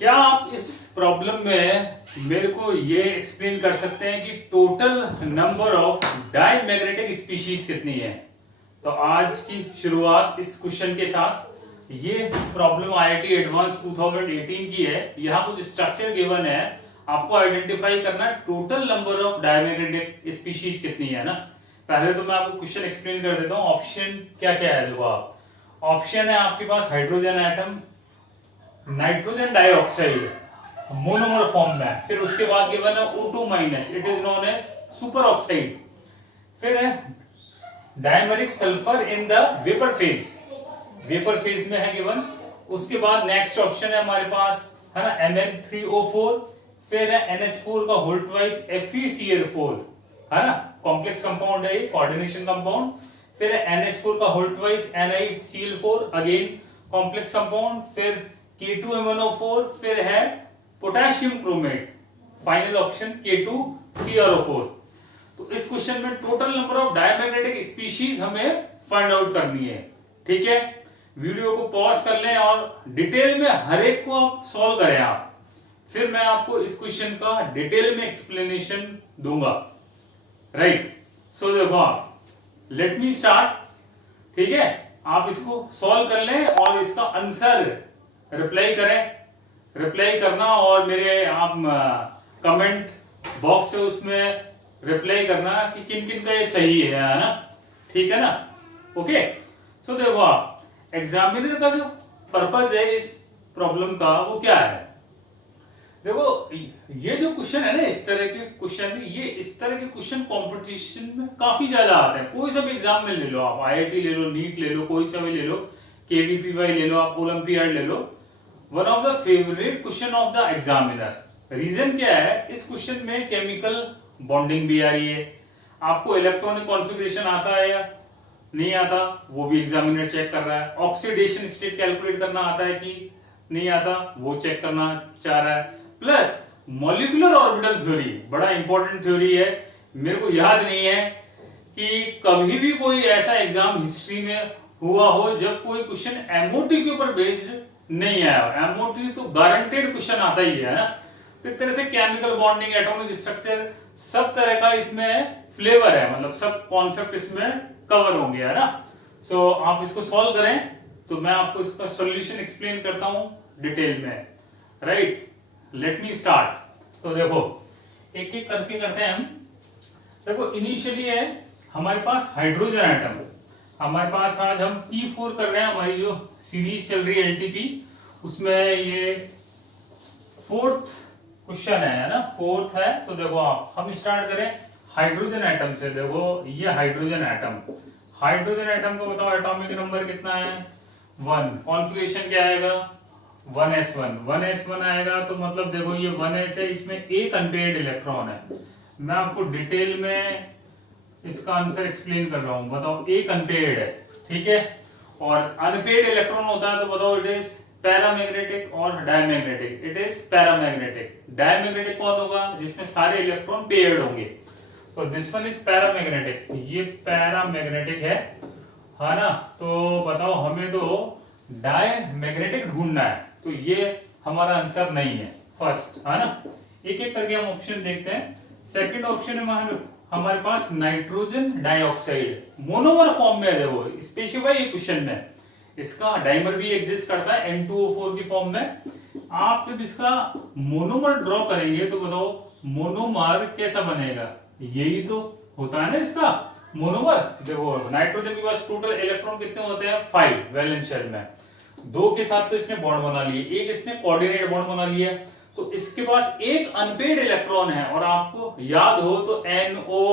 क्या आप इस प्रॉब्लम में मेरे को ये एक्सप्लेन कर सकते हैं कि total number of diamagnetic species कितनी है? तो आज की शुरुआत इस क्वेश्चन के साथ। ये प्रॉब्लम आईआईटी एडवांस 2018 की है। यहाँ कुछ स्ट्रक्चर गिवन है, आपको आइडेंटिफाई करना है total number of diamagnetic species कितनी है ना। पहले तो मैं आपको क्वेश्चन एक्सप्लेन कर देता हूँ। ऑप्शन क्या क्या है देखो आप। ऑप्शन है आपके पास hydrogen atom, nitrogen dioxide monomer form में, फिर उसके बाद गिवन है O2 minus, it is known as superoxide, फिर है dimeric sulphur in the vapour phase, vapour phase में है गिवन। उसके बाद नेक्स्ट ऑप्शन है हमारे पास है ना Mn3O4, फिर है NH4 का होल ट्वाइस FeCl4 है ना, कॉम्प्लेक्स कंपाउंड है ये, कोऑर्डिनेशन कंपाउंड। फिर है NH4 का whole twice NiCl4 again complex compound, फिर K2MnO4, फिर है potassium chromate, final option K2CrO4। तो इस क्वेश्चन में total number of diamagnetic species हमें फाइंड आउट करनी है। ठीक है, वीडियो को पॉज कर लें और डिटेल में हर एक को आप सॉल्व करें आप, फिर मैं आपको इस क्वेश्चन का डिटेल में एक्सप्लेनेशन दूंगा। राइट, सो देखो आप, लेट मी स्टार्ट। ठीक है, आप इसको सॉल्व कर लें और इसका आंसर रिप्लाई करें। रिप्लाई करना और मेरे आप कमेंट बॉक्स से उसमें रिप्लाई करना कि किन किन का ये सही है ना। ठीक है ना, ओके। सो देखो आप, एग्जामिनर का जो पर्पस है इस प्रॉब्लम का वो क्या है। देखो ये जो क्वेश्चन है ना, इस तरह के क्वेश्चन, ये इस तरह के क्वेश्चन कंपटीशन में काफी ज्यादा आते हैं। कोई सा भी एग्जाम में ले लो आप, आईआईटी ले लो, नीट ले लो, कोई सा भी ले लो, केवीपीवाई ले लो, आप ओलंपियाड ले लो, one of the favourite question of the examiner. Reason क्या है, इस क्वेश्चन में केमिकल बॉन्डिंग भी आ रही है, आपको इलेक्ट्रॉनिक कॉन्फ़िगरेशन आता है या नहीं आता वो भी एग्जामिनर चेक कर रहा है, ऑक्सीडेशन स्टेट कैलकुलेट करना आता है कि नहीं आता वो चेक करना चाह रहा है, प्लस मॉलिक्यूलर ऑर्बिटल थ्योरी बड़ा इंपॉर्टेंट थ्योरी है। मेरे को याद नहीं है कि कभी भी कोई ऐसा एग्जाम हिस्ट्री में हुआ हो जब कोई क्वेश्चन एमओटी के ऊपर बेस्ड नहीं आया। एमओटी तो गारंटेड क्वेश्चन आता ही है ना। तो एक तरह से केमिकल बॉन्डिंग, एटॉमिक स्ट्रक्चर, सब तरह का इसमें फ्लेवर है, मतलब सब कॉन्सेप्ट इसमें कवर होंगे है ना। सो आप इसको सॉल्व करें तो मैं आपको इसका सॉल्यूशन एक्सप्लेन करता हूं डिटेल में। Right, let me start. तो देखो एक एक करके करते हैं हम। देखो इनिशियली है हमारे पास हाइड्रोजन एटम, हमारे पास आज हम P4 कर रहे हैं, हमारी जो सीरीज चल रही है एलटीपी, उसमें ये फोर्थ क्वेश्चन है ना, फोर्थ है। तो देखो आप, हम स्टार्ट करें हाइड्रोजन एटम से। देखो ये हाइड्रोजन एटम, हाइड्रोजन एटम को बताओ एटॉमिक नंबर कितना है 1, कॉन्फ़िगरेशन क्या आएगा 1s1, 1s1 आएगा। तो मतलब देखो ये 1s है, इसमें एक अनपेयर्ड इलेक्ट्रॉन है। मैं आपको डिटेल में इसका आंसर एक्सप्लेन कर रहा हूं। बताओ एक अनपेयर्ड है, ठीक है, और अनपेयर्ड इलेक्ट्रॉन होता है तो बताओ इट इज पैरामैग्नेटिक और diamagnetic. It is paramagnetic. Diamagnetic कौन होगा, जिसमें सारे इलेक्ट्रॉन पेयर्ड होंगे। तो दिस वन इज पैरामैग्नेटिक, ये पैरामैग्नेटिक है ना। तो बताओ हमें तो डायमैग्नेटिक ढूंढना है, तो ये हमारा आंसर नहीं है फर्स्ट, है ना। एक एक करके हम ऑप्शन देखते हैं। सेकंड ऑप्शन में हमारे पास नाइट्रोजन डाइऑक्साइड मोनोमर फॉर्म में है। देखो स्पेसिफाई क्वेश्चन में इसका डाइमर भी एग्जिस्ट करता है N2O4 की फॉर्म में। आप जब इसका मोनोमर ड्रॉ करेंगे तो बताओ मोनोमर कैसा बनेगा, यही तो होता है ना इसका मोनोमर। देखो नाइट्रोजन के पास टोटल इलेक्ट्रॉन कितने होते हैं 5 वैलेंस शेल में, 2 के साथ तो इसने बॉन्ड बना लिए, एक इसने कोऑर्डिनेट बॉन्ड बना लिया, तो इसके पास एक अनपेयर्ड इलेक्ट्रॉन है। और आपको याद हो तो NO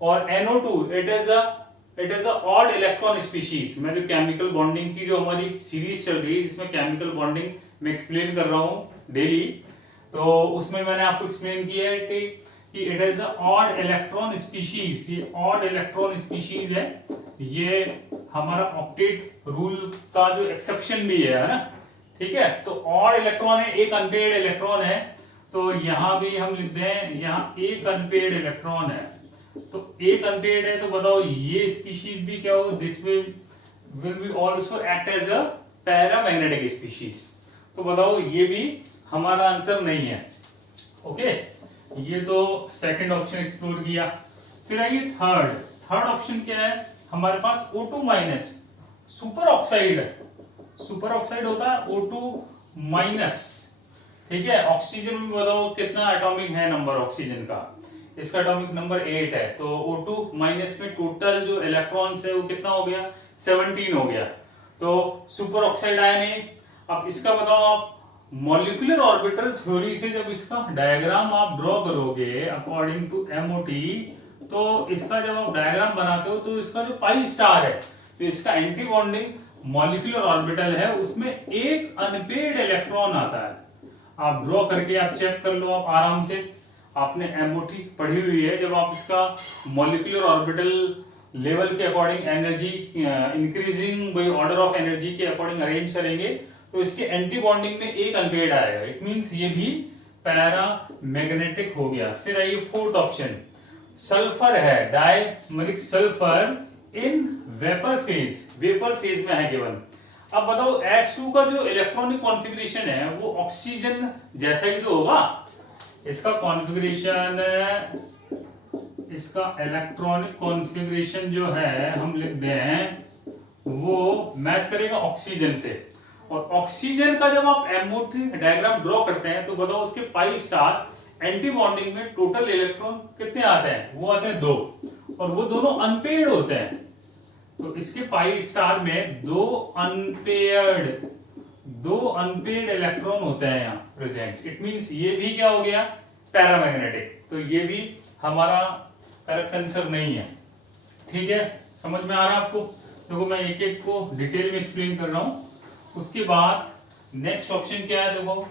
और NO2 it is a odd electron species. मैं जो केमिकल बॉन्डिंग की जो हमारी सीरीज चल रही है जिसमें केमिकल बॉन्डिंग मैं एक्सप्लेन कर रहा हूं डेली, तो उसमें मैंने आपको एक्सप्लेन किया है कि it is a odd electron species. ये ऑड इलेक्ट्रॉन स्पीशीज है, ये हमारा ऑक्टेट रूल का जो एक्सेप्शन भी है ना। ठीक है, तो ऑड इलेक्ट्रॉन है, एक अनपेयर्ड इलेक्ट्रॉन है, तो यहां भी हम लिखते हैं यहां एक अनपेयर्ड इलेक्ट्रॉन है। तो एक अनपेयर्ड है तो बताओ ये स्पीशीज भी क्या हो, this will be also act as a paramagnetic species. तो बताओ ये भी हमारा आंसर नहीं है। ओके, ये तो सेकंड ऑप्शन एक्सप्लोर किया। फिर आइए थर्ड ऑप्शन क्या है हमारे पास, O2 minus super oxide. Super oxide होता है O2 माइनस, ठीक है। ऑक्सीजन में बताओ कितना एटॉमिक है नंबर ऑक्सीजन का, इसका एटॉमिक नंबर 8 है। तो O2 माइनस में टोटल जो इलेक्ट्रॉन्स है वो कितना हो गया, 17 हो गया। तो सुपर ऑक्साइड आया नहीं। अब इसका बताओ आप मॉलिक्यूलर ऑर्बिटल थ्योरी से जब इसका डायग्राम आप ड्रॉ करोगे अकॉर्डिंग टू MOT, तो इसका जब आप डायग्राम बनाते हो तो इसका जो पाई स्टार है, तो इसका एंटी बॉन्डिंग मॉलिक्यूलर ऑर्बिटल है, उसमें एक अनपेड इलेक्ट्रॉन आता है। आप ड्रॉ करके आप चेक कर लो आप आराम से, आपने MOT पढ़ी हुई है। जब आप इसका मॉलिक्यूलर ऑर्बिटल लेवल के according energy increasing by order of energy के अकॉर्डिंग अरेंज करेंगे तो इसके एंटी बॉन्डिंग में एक अनपेड आएगा। इट मींस ये भी पैरा मैग्नेटिक हो गया। फिर आइए फोर्थ ऑप्शन, सल्फर है, dimeric sulphur in vapour phase में है गिवन। अब बताओ H2 का जो इलेक्ट्रॉनिक कॉन्फ़िगरेशन है वो ऑक्सीजन जैसा ही तो होगा। इसका कॉन्फ़िगरेशन, इसका इलेक्ट्रॉनिक कॉन्फ़िगरेशन जो है हम लिख दें वो मैच करेगा ऑक्सीजन से। और ऑक्सीजन का जब आप MOT डायग्राम ड्रॉ करते हैं तो बताओ उसके पाई स्टार एंटी बॉन्डिंग में टोटल इलेक्ट्रॉन कितने आते हैं, वो आते हैं 2, और वो दोनों अनपेयर्ड होते हैं। तो इसके पाई स्टार में दो अनपेयर्ड इलेक्ट्रॉन होते हैं यहाँ प्रेजेंट। इट मींस ये भी क्या हो गया, पैरामैग्नेटिक। तो ये भी हमारा करेक्ट आंसर नहीं है। ठीक है, समझ में आ रहा है आपको? देखो मैं एक एक को डिटेल में एक्सप्लेन कर रहा हूं। उसके बाद नेक्स्ट ऑप्शन क्या है, देखो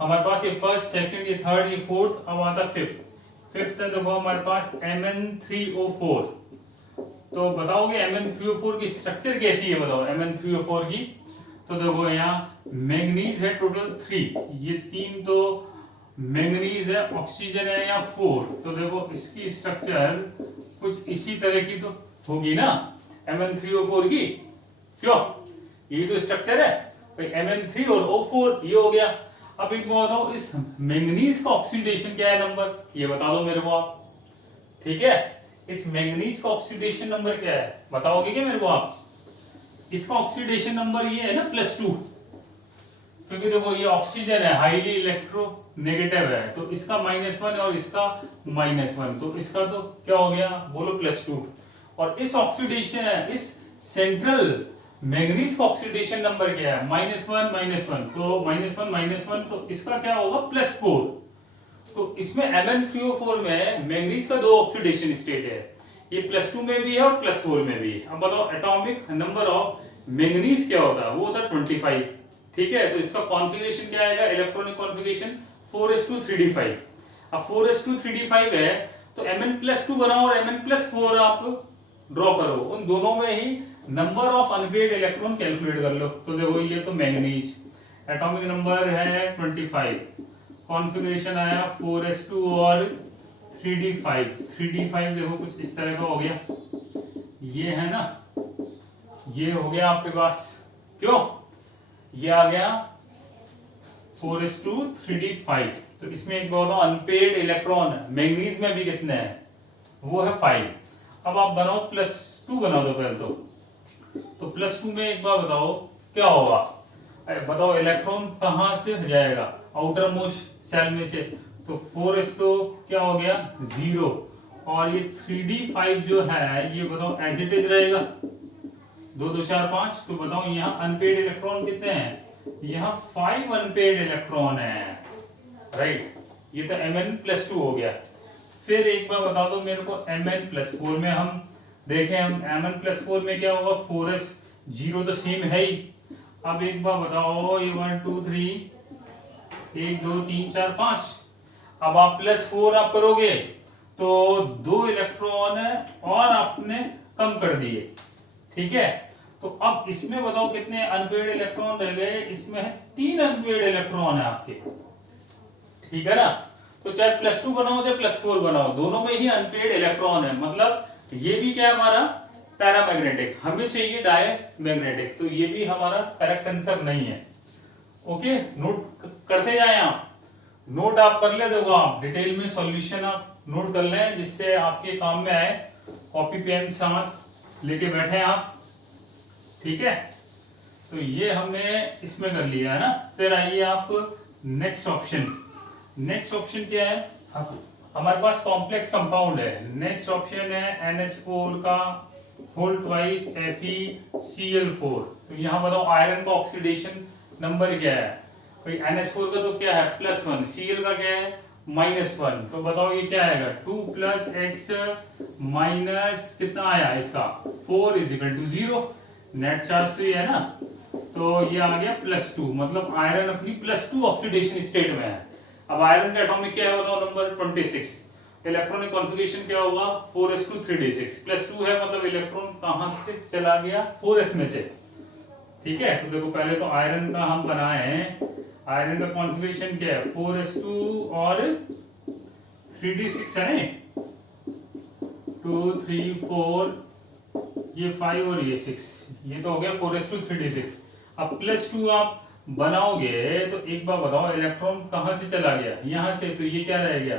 हमारे पास ये फर्स्ट, सेकंड, ये थर्ड, ये फोर्थ, अब आता फिफ्थ है। देखो हमारे पास Mn3O4। तो बताओगे Mn3O4 की स्ट्रक्चर कैसी है, बताओ Mn3O4 की। तो देखो यहाँ मैंगनीज है टोटल 3, ये 3 तो मैंगनीज है, ऑक्सीजन है यहाँ 4। तो देखो इसकी स्ट्रक्चर कुछ इसी तरह की तो होगी ना Mn3O4 की, क्यों, यही तो स्ट्रक्चर है भाई, Mn3 और O4 ये हो गया। अब एक बात बताओ, इस मैंगनीज का ऑक्सीडेशन क्या है नंबर, ये बता दो मेरे को आप। ठीक है, इस मैंगनीज का ऑक्सीडेशन नंबर क्या है बताओगे क्या मेरे को आप? इसका ऑक्सीडेशन नंबर ये है ना +2, क्योंकि देखो ये ऑक्सीजन है, हाईली इलेक्ट्रोनेगेटिव है, तो इसका -1 और इसका -1, तो इसका तो क्या हो गया, बोलो +2। और इस ऑक्सीडेशन है, इस सेंट्रल मैंगनीज का ऑक्सीडेशन नंबर क्या है, -1, तो -1, तो इसका क्या होगा +4। तो इसमें Mn3O4 में मैंगनीज का 2 ऑक्सीडेशन स्टेट है, ये +2 में भी है और +4 में भी है। अब बताओ एटॉमिक नंबर ऑफ मैंगनीज क्या होता है, वो होता है 25। ठीक है, तो इसका कॉन्फ़िगरेशन क्या आएगा, इलेक्ट्रॉनिक कॉन्फ़िगरेशन 4s2 3d5। अब 4s2 3d5 है तो Mn+2 बनाओ और Mn+4 आप ड्रॉ करो, उन दोनों में ही number of unpaired electron calculate कर लो। तो देखो ये तो मैंगनीज, एटॉमिक नंबर है 25, कॉन्फ़िगरेशन आया 4s2 और 3d5 देखो कुछ इस तरह का हो गया, ये है ना, ये हो गया आपके पास, क्यों, ये आ गया 4s2 3d5। तो इसमें एक बहुत अनपेयर्ड इलेक्ट्रॉन मैंगनीज में भी कितने हैं, वो है 5। अब आप बनाओ +2 बना दो पहले तो +2 में एक बार बताओ क्या होगा, बताओ इलेक्ट्रॉन कहां से जाएगा, आउटर मोस्ट सेल में से। तो 4s तो क्या हो गया 0, और ये 3d5 जो है ये बताओ एज इट इज रहेगा, 2 2 4 5। तो बताओ यहाँ अनपेयर्ड इलेक्ट्रॉन कितने हैं, यहाँ 5 अनपेयर्ड इलेक्ट्रॉन है, राइट। ये तो Mn+2 हो गया। फिर एक बार बता दो मेरे को Mn+4 में हम देखें, हम Mn+4 में क्या होगा, 4s 0 तो सेम है ही। अब एक बार बताओ ये 1 2 3 1 2 3 4 5, अब आप +4 आप करोगे तो 2 इलेक्ट्रॉन और आपने कम कर दिए। ठीक है, तो अब इसमें बताओ कितने अनपेयर्ड इलेक्ट्रॉन रह गए, इसमें 3 अनपेयर्ड इलेक्ट्रॉन है आपके। ठीक है ना, तो चाहे +2 बनाओ चाहे +4 बनाओ, दोनों में ही अनपेयर्ड इलेक्ट्रॉन है। मतलब ये भी क्या है हमारा पैरामैग्नेटिक, हमें चाहिए डायमैग्नेटिक, तो ये भी हमारा करेक्ट आंसर नहीं है। ओके, नोट करते जाए आप, नोट आप कर ले, देखो आप डिटेल में सॉल्यूशन आप नोट कर लें जिससे आपके काम में आए। कॉपी पेन साथ लेके बैठे आप, ठीक है। तो ये हमने इसमें कर लिया है ना। फिर आइए आप नेक्स्ट ऑप्शन। नेक्स्ट ऑप्शन क्या है, हमारे पास कॉम्प्लेक्स कंपाउंड है। नेक्स्ट ऑप्शन है NH4 का होल ट्वाइस FeCl4। तो यहाँ बताओ आयरन का ऑक्सीडेशन नंबर क्या है भाई। NH4 का तो क्या है +1, Cl का क्या है -1। तो बताओ ये क्या आएगा 2 + x माइनस कितना आया इसका 4 = 0। नेट चार्ज तो ये है ना, तो ये आ गया +2, मतलब आयरन अपनी +2 ऑक्सीडेशन स्टेट में है। अब आयरन का एटॉमिक क्या है बताओ नंबर 26। इलेक्ट्रॉनिक कॉन्फ़िगरेशन क्या होगा 4s2 3d6। +2 है मतलब इलेक्ट्रॉन कहां से चला गया 4s में से, ठीक है। तो देखो पहले तो आयरन का हम बनाए हैं। आयरन का कॉन्फ़िगरेशन क्या है 4s2 और 3d6 है, 2 3 4 ये 5 और ये 6, ये तो हो गया 4s2 3d6। अब +2 आप बनाओगे तो एक बार बताओ इलेक्ट्रॉन कहां से चला गया यहां से, तो ये क्या रह गया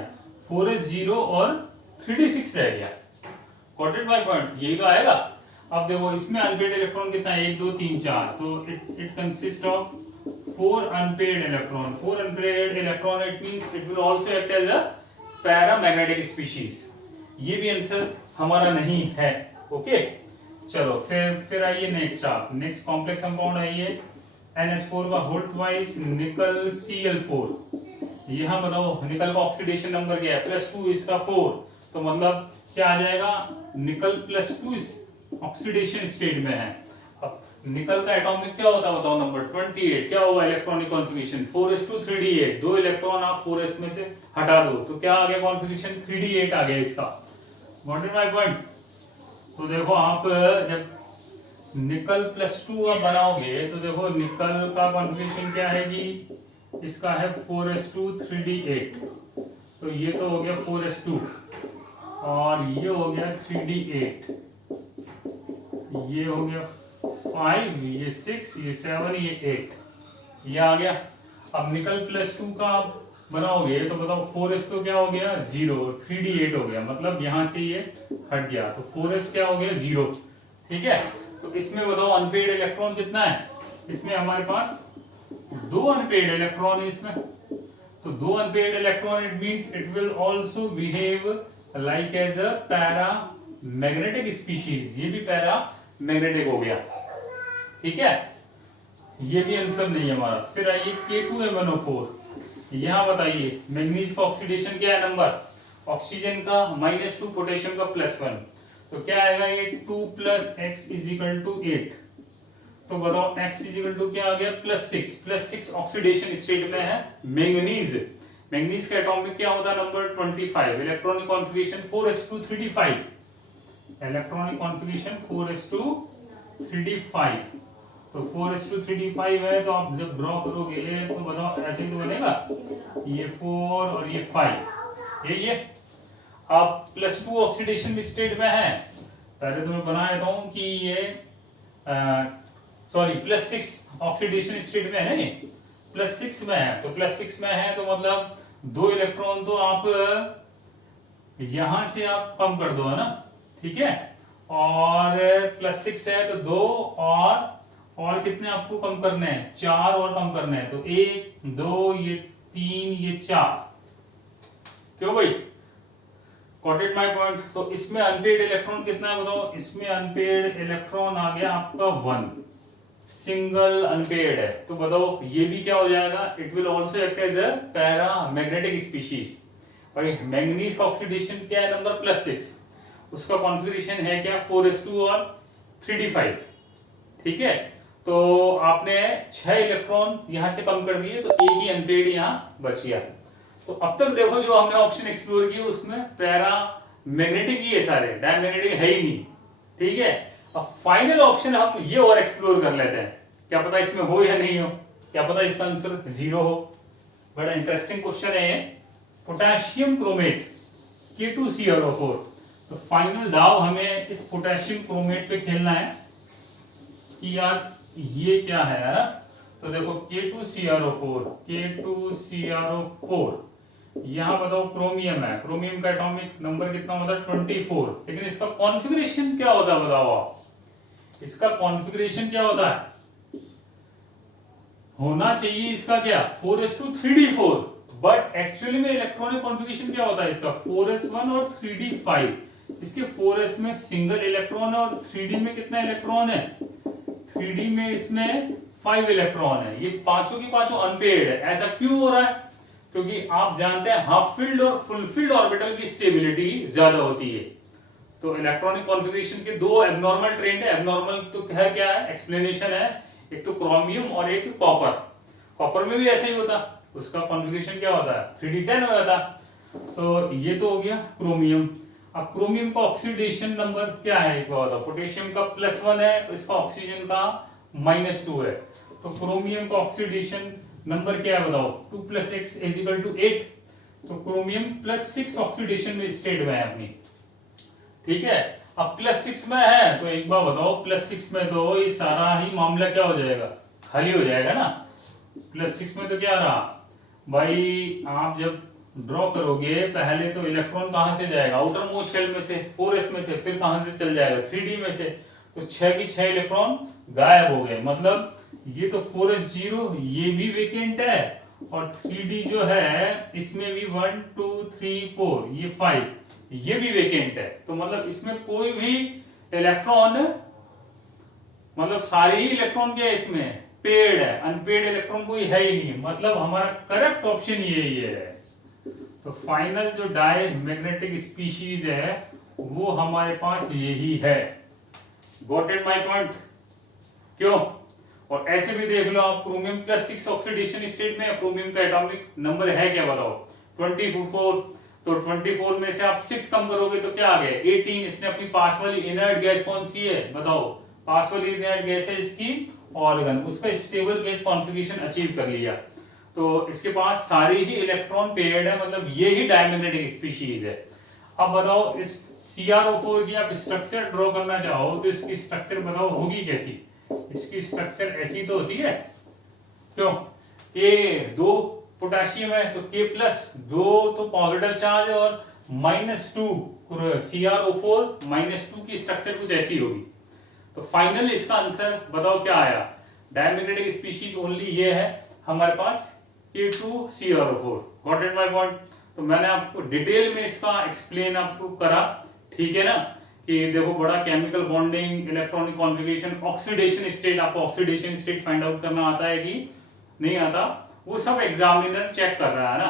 4s0 और 3d6 रह गया। गॉट माय पॉइंट, यही तो आएगा। अब देखो इसमें अनपेड इलेक्ट्रॉन कितना है 1 2 3 4, तो it consist of 4 unpaired electron. 4 unpaired electron it means it will also act as a paramagnetic species. ये भी आंसर हमारा नहीं है, ओके। चलो फिर आइए नेक्स्ट आप, नेक्स्ट कॉम्प्लेक्स कंपाउंड आइए NH4 का होल ट्वाइस निकल Cl4। यहां बताओ निकल का ऑक्सीडेशन नंबर क्या है +2, इसका 4, तो मतलब क्या आ जाएगा निकल +2 इस ऑक्सीडेशन स्टेट में है। अब निकल का एटॉमिक क्या होता है बताओ नंबर 28। क्या होगा electronic configuration 4s2 3d8। 2 electron आप 4s में से हटा दो तो क्या आ गया कॉन्फ़िगरेशन 3d8 आ गया इसका। Got my point. तो देखो आप जब निकल +2 आप बनाओगे तो देखो निकल का कॉन्फ़िगरेशन क्या है कि इसका है 4s2 3d8। तो ये तो हो गया 4s2 और ये हो गया 3d8, ये हो गया 5, ये 6, ये 7, ये 8, ये आ गया। अब निकल +2 का आप बनाओगे तो बताओ 4s तो क्या हो गया 0 और 3d8 हो गया, मतलब यहां से ये हट गया तो 4s क्या हो गया 0, ठीक है। तो इसमें बताओ अनपेड इलेक्ट्रॉन कितना है, इसमें हमारे पास 2 अनपेड इलेक्ट्रॉन है इसमें। तो 2 unpaired electron it means it will also behave like as a paramagnetic species. ये भी पैरामैग्नेटिक हो गया, ठीक है। ये भी आंसर नहीं है हमारा। फिर आइए K2MnO4। यहां बताइए मैग्नीज का ऑक्सीडेशन क्या है नंबर, ऑक्सीजन का -2, पोटेशियम का +1। तो क्या आएगा ये 2 + x = 8। तो बताओ x = क्या आ गया +6 ऑक्सीडेशन स्टेट में है मैंगनीज। मैंगनीज का एटॉमिक क्या होता है number 25। Electronic configuration 4s2 3d5। Electronic configuration 4s2 3d5। तो 4s2 3d5 है, तो आप जब ड्रॉ करोगे तो बताओ ऐसे ही तो बनेगा, ये 4 और ये 5, ये आप +2 ऑक्सीडेशन स्टेट में है। पहले तो मैं बना देता हूं कि ये सॉरी +6 ऑक्सीडेशन स्टेट में है, नहीं +6 में है। तो +6 में है तो मतलब 2 इलेक्ट्रॉन तो आप यहां से आप कम कर दो, है ना, ठीक है। और +6 है तो 2 और कितने आपको कम करने हैं 4 और कम करने हैं, तो 1 2 ये 3 ये 4, क्यों भाई, गॉट इट माय पॉइंट। तो इसमें अनपेड इलेक्ट्रॉन कितना है बताओ, इसमें अनपेड इलेक्ट्रॉन आ गया आपका 1, सिंगल अनपेड है। तो बताओ ये भी क्या हो जाएगा, it will also act as a paramagnetic species. भाई मैंगनीज का ऑक्सीडेशन क्या है नंबर +6, उसका कॉन्फ़िगरेशन है क्या 4s2 और 3d5, ठीक है। तो आपने 6 इलेक्ट्रॉन यहां से कम कर दिए तो एक ही अनपेड यहां बच गया। तो अब तक देखो जो हमने ऑप्शन एक्सप्लोर किए उसमें पैरामैग्नेटिक ही है सारे, डायमैग्नेटिक है ही नहीं, ठीक है। अब फाइनल ऑप्शन हम ये और एक्सप्लोर कर लेते हैं, क्या पता इसमें हो या नहीं हो, क्या पता इसका आंसर 0 हो। बड़ा इंटरेस्टिंग क्वेश्चन है ये। Potassium chromate K2ClO4। तो फाइनल दाव हमें इस पोटेशियम क्रोमेट पे खेलना है कि यार ये क्या है यार। तो देखो K2CrO4, K2CrO4, यहां बताओ क्रोमियम है, क्रोमियम का एटॉमिक नंबर कितना होता है 24, लेकिन इसका कॉन्फ़िगरेशन क्या होता है बताओ आप, इसका कॉन्फ़िगरेशन क्या होता है, होना चाहिए इसका क्या 4s2 3d4, बट एक्चुअली में इलेक्ट्रॉनिक कॉन्फ़िगरेशन क्या होता है इसका 4s1 और 3d5। इसके 4s में सिंगल इलेक्ट्रॉन है और 3d में कितना इलेक्ट्रॉन है, 3d में इसमें 5 इलेक्ट्रॉन है। ये पांचों की पांचों अनपेयर्ड है। ऐसा क्यों हो रहा है, क्योंकि आप जानते हैं हाफ फिल्ड और फुल फिल्ड ऑर्बिटल की स्टेबिलिटी ज्यादा होती है। तो इलेक्ट्रॉनिक कॉन्फ़िगरेशन के दो एबनॉर्मल ट्रेंड है। एबनॉर्मल तो है क्या है, एक्सप्लेनेशन है, एक तो क्रोमियम और एक कॉपर। कॉपर में भी ऐसे ही होता, उसका कॉन्फ़िगरेशन क्या होता है 3d10 हो जाता। तो ये तो हो गया क्रोमियम। अब क्रोमियम का ऑक्सीडेशन नंबर क्या है एक बार बताओ, पोटेशियम का +1 है, इसका ऑक्सीजन का -2 है। तो क्रोमियम का ऑक्सीडेशन नंबर क्या है बताओ 2 + 6 = 8। तो क्रोमियम +6 ऑक्सीडेशन में स्टेट में है अपनी, ठीक है। अब +6 में है तो एक बार बताओ +6 में तो ये सारा ही मामला क्या हो जाएगा, खाली हो जाएगा ना। +6 में तो क्या रहा भाई, आप जब ड्रॉ करोगे पहले तो इलेक्ट्रॉन कहां से जाएगा, आउटर मोस्ट शेल में से 4s में से, फिर कहां से चल जाएगा 3d में से। तो 6 की 6 इलेक्ट्रॉन गायब हो गए, मतलब ये तो 4s0 ये भी वेकेंट है और 3d जो है इसमें भी 1 2 3 4 ये 5 ये भी वेकेंट है। तो मतलब इसमें कोई भी इलेक्ट्रॉन, मतलब सारे ही इलेक्ट्रॉन क्या है इसमें पेड है, अनपेड इलेक्ट्रॉन कोई है ही नहीं। मतलब हमारा करेक्ट ऑप्शन यही है। तो फाइनल जो डाई मैग्नेटिक स्पीशीज है वो हमारे पास यही है। गॉट इट माय पॉइंट, क्यों। और ऐसे भी देख लो आप, क्रोमियम +6 ऑक्सीडेशन स्टेट में, क्रोमियम का एटॉमिक नंबर है क्या बताओ 24। तो 24 में से आप 6 कम करोगे तो क्या आ गया 18। इसने अपनी पास वाली इनर्ट गैस कौन सी है बताओ, पास वाली इनर्ट गैस है इसकी ऑर्गन, उसका स्टेबल गैस कॉन्फ़िगरेशन अचीव कर लिया। तो इसके पास सारी ही इलेक्ट्रॉन पेयर्ड है, मतलब ये ही डायमैग्नेटिक स्पीशीज है। अब बताओ इस CrO4 की आप स्ट्रक्चर ड्रॉ करना चाहो तो इसकी स्ट्रक्चर बताओ होगी कैसी। इसकी स्ट्रक्चर ऐसी तो होती है, क्यों K2 पोटेशियम है तो K+2 तो पॉजिटिव चार्ज है और -2 CrO4 -2 की स्ट्रक्चर कुछ ऐसी होगी। तो फाइनल इसका आंसर बताओ क्या आया, डायमैग्नेटिक स्पीशीज ओनली ये है हमारे पास K2CrO4। Got it my point. तो मैंने आपको डिटेल में इसका एक्सप्लेन आपको करा, ठीक है ना, कि देखो बड़ा chemical bonding, electronic configuration, oxidation state, आपको ऑक्सीडेशन स्टेट फाइंड आउट करना आता है कि नहीं आता, वो सब एग्जामिनर चेक कर रहा है ना।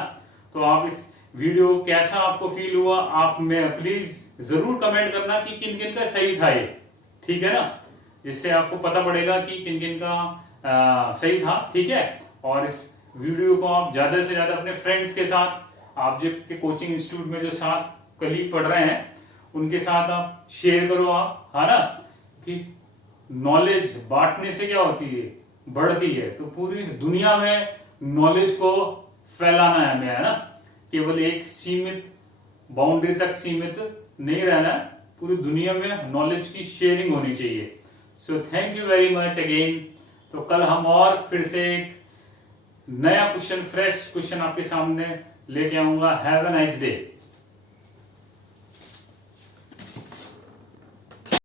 तो आप इस वीडियो कैसा आपको फील हुआ, आप में प्लीज जरूर कमेंट करना कि किन किन का सही था ये, ठीक है ना, जिससे आपको पता पड़ेगा कि किन किन का सही था, ठीक है। और इस वीडियो को आप ज्यादा से ज्यादा अपने फ्रेंड्स के साथ, आप जो के कोचिंग इंस्टीट्यूट में जो साथ कलीग पढ़ रहे हैं उनके साथ आप शेयर करो आप, है ना, कि नॉलेज बांटने से क्या होती है बढ़ती है। तो पूरी दुनिया में नॉलेज को फैलाना है हमें, है ना, केवल एक सीमित बाउंड्री तक सीमित नहीं रहना, पूरी दुनिया में नॉलेज की शेयरिंग होनी चाहिए। So thank you very much again. तो कल हम और फिर से एक नया क्वेश्चन, फ्रेश क्वेश्चन आपके सामने लेके आऊंगा। Have a nice day.